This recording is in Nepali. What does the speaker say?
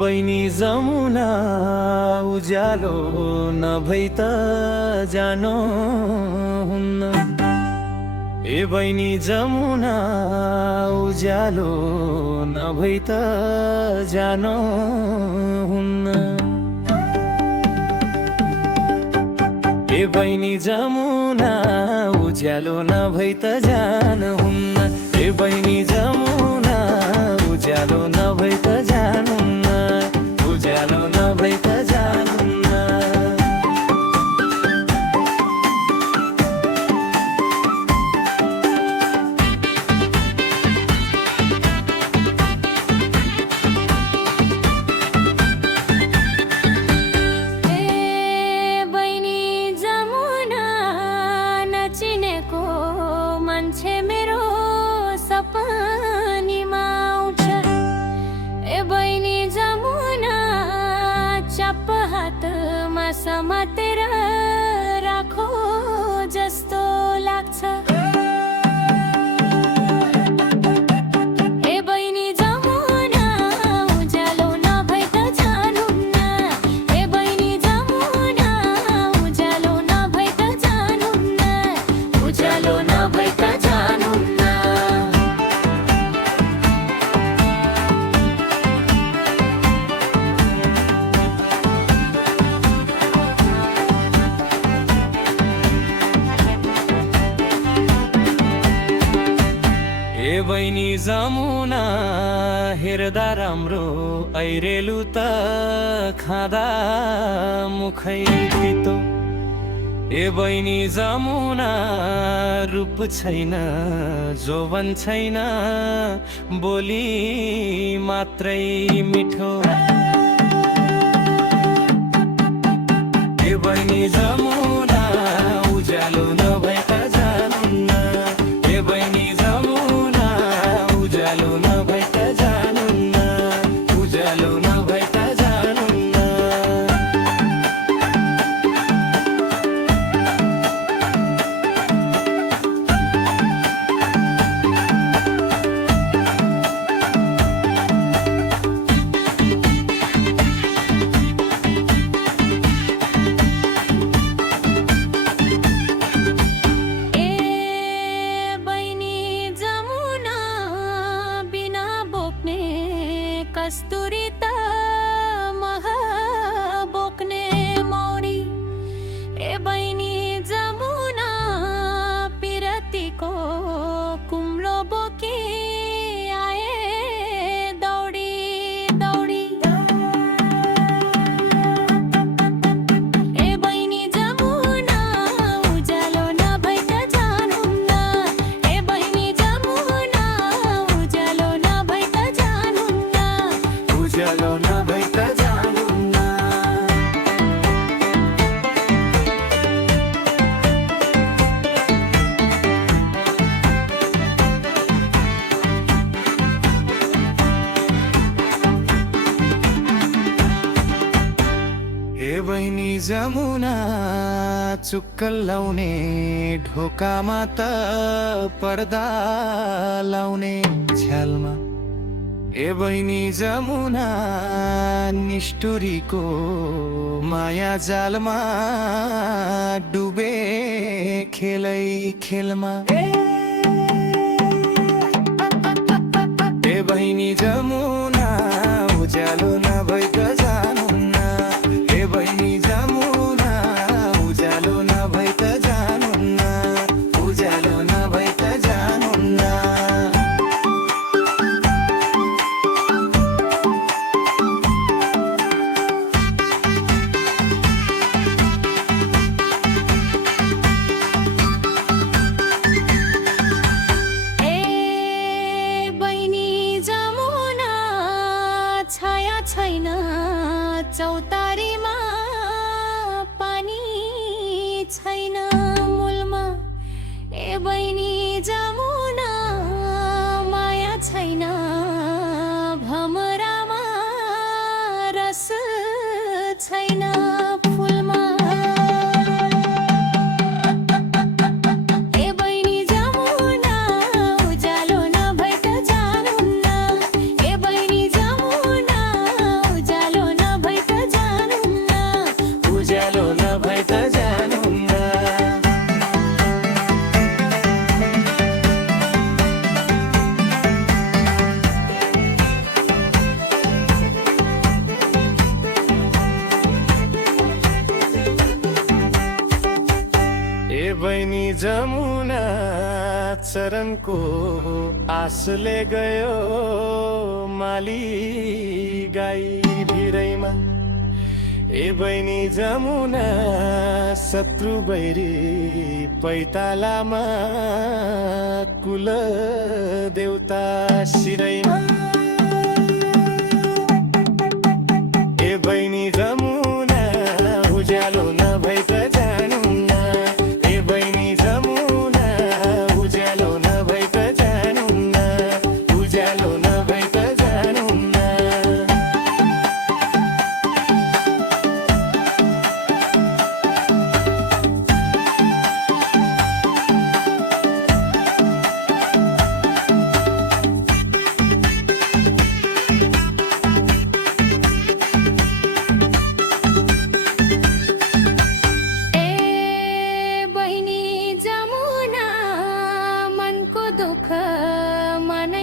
बहिनी जमुना उज्यालो नभई त जानो हुन्न। ए बहिनी जमुना उज्यालो नभई त जानो हुन्न। ए बहिनी जमुना उज्यालो नभई त जानुहुन्न। ए बहिनी जमुना उज्यालो नभई त जानुहुन्न। उज्यालो नभई त जानुहुन्न। मान्छे मेरो सपनीमा आउँछ। ए बहिनी जमुना चप्प हातमा समातेर राखो जस्तो लाग्छ। ए बहिनी जमुना उज्यालो नभई त जानुहुन्न। ए बहिनी जमुना उज्यालो नभई त जानुहुन्न। उज्यालो नभई त जानुहुन्न। ए बहिनी जमुना हेर्दा राम्रो ऐरेलु त खाँदा मुखै तितो। ए बहिनी जमुना रूप छैन जोवन छैन बोली मात्रै मिठो। ए बहिनी जमुना उज्यालो नभई त जानुहुन्न। ए बहिनी जमुना उज्यालो नभई त जानुहुन्न। उज्यालो नभई त जानुहुन्न। कस्तुरी त मह बोक्ने मौरी। ए बहिनी जमुना पिरतीको कुम्लो बोकी आए दौडी दौडी। ए बहिनी जमुना उज्यालो नभई त जानुहुन्न। ए बहिनी जमुना उज्यालो नभई त जानुहुन्न। उज्यालो नभई त जानुहुन्न। ए बहिनी जमुना चुक्कल लाउने ढोकामा त पर्दा लाउने झ्यालमा। ए बहिनी जमुना निष्ठुरीको माया जालमा डुबे खेलै खेलमा। ए बहिनी जमुना उज्यालो नभई त जानुहुन्न। ए बहिनी जमुना उज्यालो नभई त जानुहुन्न। उज्यालो नभई त जानुहुन्न। छाया छैन चौतारीमा पानी छैन मूलमा। ए बहिनी जमुना माया छैन भमरामा रस छैन फुलमा। ए बहिनी जमुना उज्यालो नभई त जानुहुन्न। ए बहिनी जमुना चरणको आसले गयो माली गाई भिरैमा। ए बहिनी जमुना शत्रु बैरी पैतालामा कुल देउता शिरैमा। ए बहिनी जमुना उज्यालो नभई त जानुहुन्न। ए बहिनी जमुना उज्यालो नभई त जानुहुन्न। उज्यालो नभई त जानुहुन्न। ए बहिनी जमुना मनको दुःख मन